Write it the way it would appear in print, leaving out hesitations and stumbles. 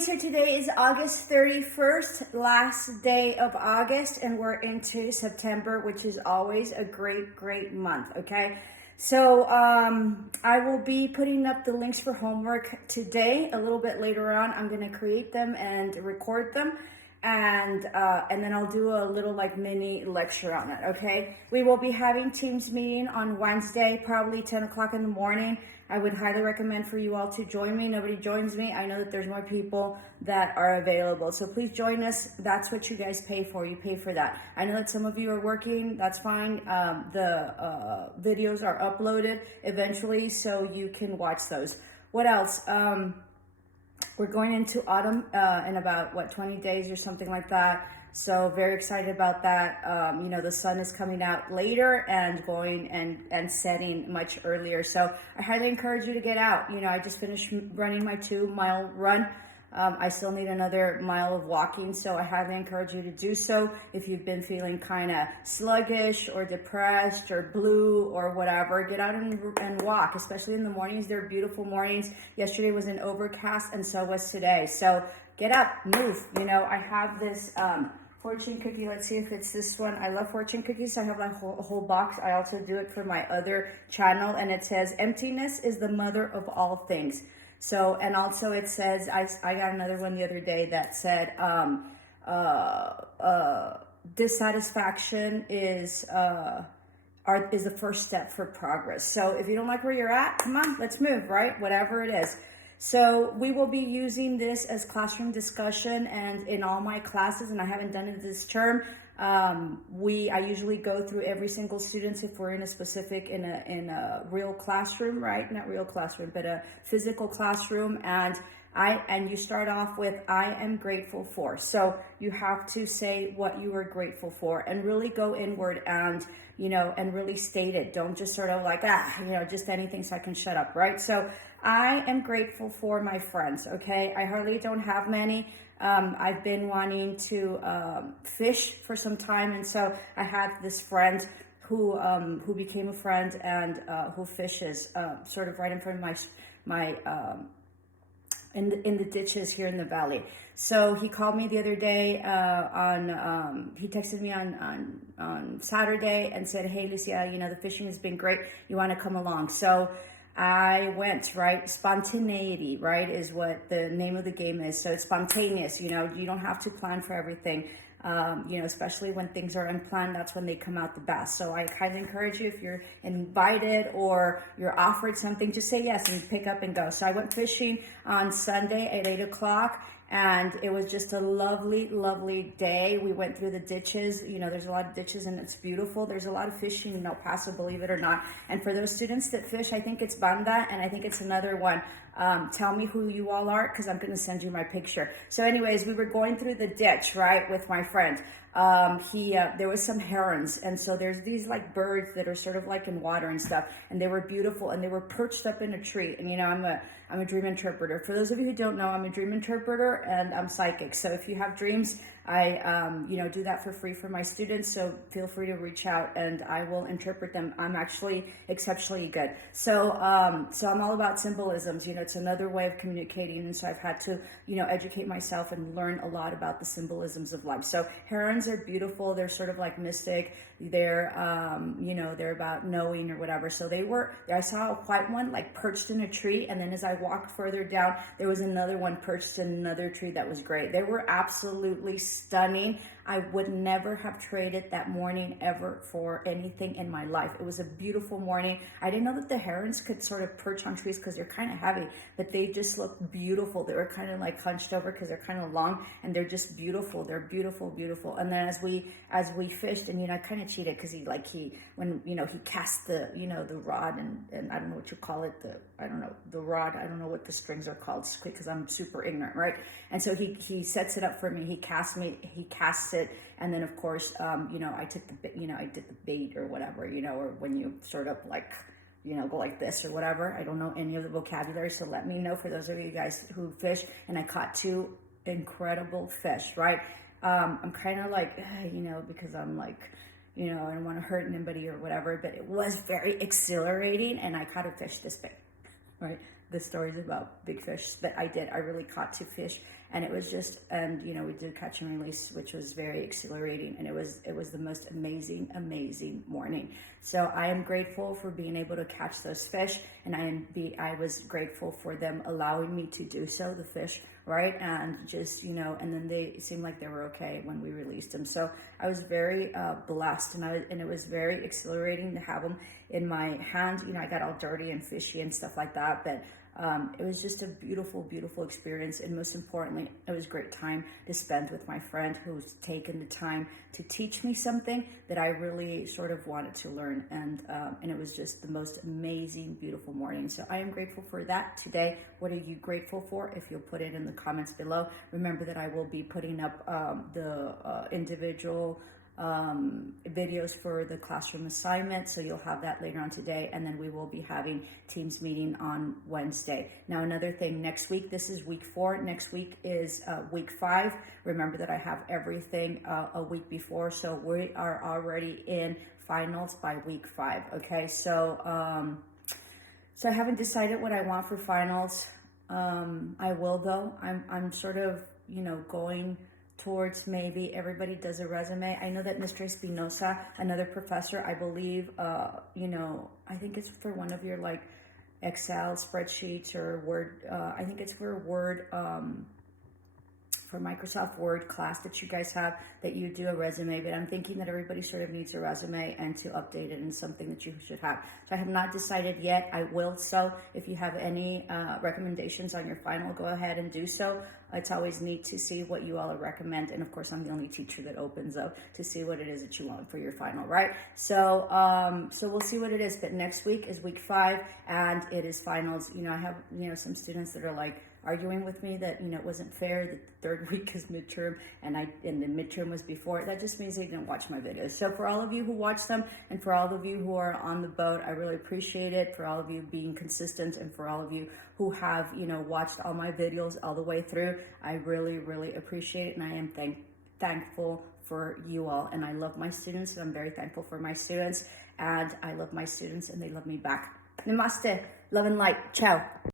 So today is August 31st, last day of August, and we're into September, which is always a great month, okay? So I will be putting up the links for homework today. A little bit later on, I'm going to create them and record them. And then I'll do a little like mini lecture on it, okay? We will be having Teams meeting on Wednesday, probably 10 o'clock in the morning. I would highly recommend for you all to join me. Nobody joins me. I know that there's more people that are available. So please join us. That's what you guys pay for. You pay for that. I know that some of you are working. That's fine. The videos are uploaded eventually, so you can watch those. What else? We're going into autumn in about, 20 days or something like that. So very excited about that. The sun is coming out later and going and setting much earlier. So I highly encourage you to get out. I just finished running my 2-mile run. I still need another mile of walking, so I highly encourage you to do so. If you've been feeling kind of sluggish or depressed or blue or whatever, get out and walk, especially in the mornings. They're beautiful mornings. Yesterday was an overcast, and so was today. So get up, move. I have this fortune cookie. Let's see if it's this one. I love fortune cookies. I have like a whole box. I also do it for my other channel, and it says, emptiness is the mother of all things. So, and also it says, I got another one the other day that said, dissatisfaction is the first step for progress. So if you don't like where you're at, come on, let's move, right? Whatever it is. So we will be using this as classroom discussion and in all my classes, and I haven't done it this term. I usually go through every single student if we're in a real classroom, right? Not real classroom, but a physical classroom. And you start off with, I am grateful for. So you have to say what you are grateful for and really go inward and really state it. Don't just sort of like, just anything so I can shut up, right? So I am grateful for my friends, okay? I hardly don't have many. I've been wanting to fish for some time, and so I had this friend who became a friend and who fishes sort of right in front of my in the ditches here in the valley. So he called me the other day he texted me on Saturday and said, hey Lucia, the fishing has been great. You want to come along? So I went, right? Spontaneity, right, is what the name of the game is. So it's spontaneous, you don't have to plan for everything. Especially when things are unplanned, that's when they come out the best. So I kind of encourage you, if you're invited or you're offered something, just say yes and pick up and go. So I went fishing on Sunday at 8 o'clock. And it was just a lovely day. We went through the ditches. There's a lot of ditches and it's beautiful. There's a lot of fishing in El Paso, believe it or not. And for those students that fish, I think it's Banda and I think it's another one. Tell me who you all are, because I'm going to send you my picture. So anyways, we were going through the ditch, right, with my friend. There was some herons, and so there's these like birds that are sort of like in water and stuff, and they were beautiful, and they were perched up in a tree. And I'm a dream interpreter. For those of you who don't know, I'm a dream interpreter and I'm psychic. So if you have dreams, I do that for free for my students. So feel free to reach out and I will interpret them. I'm actually exceptionally good. So I'm all about symbolisms. It's another way of communicating, and so I've had to educate myself and learn a lot about the symbolisms of life. So herons are beautiful. They're sort of like mystic. They're they're about knowing or whatever. So I saw a white one like perched in a tree, and then as I walked further down, there was another one perched in another tree that was great. They were absolutely stunning. I would never have traded that morning ever for anything in my life. It was a beautiful morning. I didn't know that the herons could sort of perch on trees because they're kind of heavy, but they just looked beautiful. They were kind of like hunched over because they're kind of long, and they're just beautiful. They're beautiful. And then as we fished, and I kind of cheated because he cast the rod and I don't know what you call it, the rod. I don't know what the strings are called because I'm super ignorant, right? And so he sets it up for me. He casts it, and then of course I took I did the bait or whatever, or when you sort of like go like this or whatever. I don't know any of the vocabulary, so let me know for those of you guys who fish. And I caught 2 incredible fish, right? I'm kind of like because I'm like I don't want to hurt anybody or whatever, but it was very exhilarating, and I caught a fish this big, right? the stories about big fish, but I did. I really caught 2 fish, and it was just, and you know, we did catch and release, which was very exhilarating, and it was the most amazing morning. So I am grateful for being able to catch those fish, and I was grateful for them allowing me to do so, the fish, right? And just, you know, and then they seemed like they were okay when we released them. So I was very blessed, and it was very exhilarating to have them in my hand. You know, I got all dirty and fishy and stuff like that, but it was just a beautiful experience, and most importantly, it was a great time to spend with my friend who's taken the time to teach me something that I really sort of wanted to learn, and it was just the most amazing, beautiful morning. So I am grateful for that today. What are you grateful for? If you'll put it in the comments below. Remember that I will be putting up the individual videos for the classroom assignment, so you'll have that later on today, and then we will be having Teams meeting on Wednesday. Now, another thing, next week, this is week 4, next week is week 5. Remember that I have everything a week before, so we are already in finals by week 5. Okay, so so I haven't decided what I want for finals. I will, though. I'm sort of, you know, going towards maybe everybody does a resume. I know that Mr. Espinosa, another professor, I believe, you know, I think it's for one of your like Excel spreadsheets or Word, I think it's for Word, for Microsoft Word class that you guys have, that you do a resume, but I'm thinking that everybody sort of needs a resume and to update it and something that you should have. So I have not decided yet. I will. So if you have any recommendations on your final, go ahead and do so. It's always neat to see what you all recommend. And of course, I'm the only teacher that opens up to see what it is that you want for your final, right? So, so we'll see what it is. But next week is week 5, and it is finals. You know, I have, you know, some students that are like arguing with me that, you know, it wasn't fair that the 3rd week is midterm and the midterm was before. That just means they didn't watch my videos. So for all of you who watch them, and for all of you who are on the boat, I really appreciate it. For all of you being consistent, and for all of you who have, you know, watched all my videos all the way through, I really appreciate it, and I am thankful for you all. And I love my students, and I'm very thankful for my students, and I love my students, and they love me back. Namaste, love and light, ciao.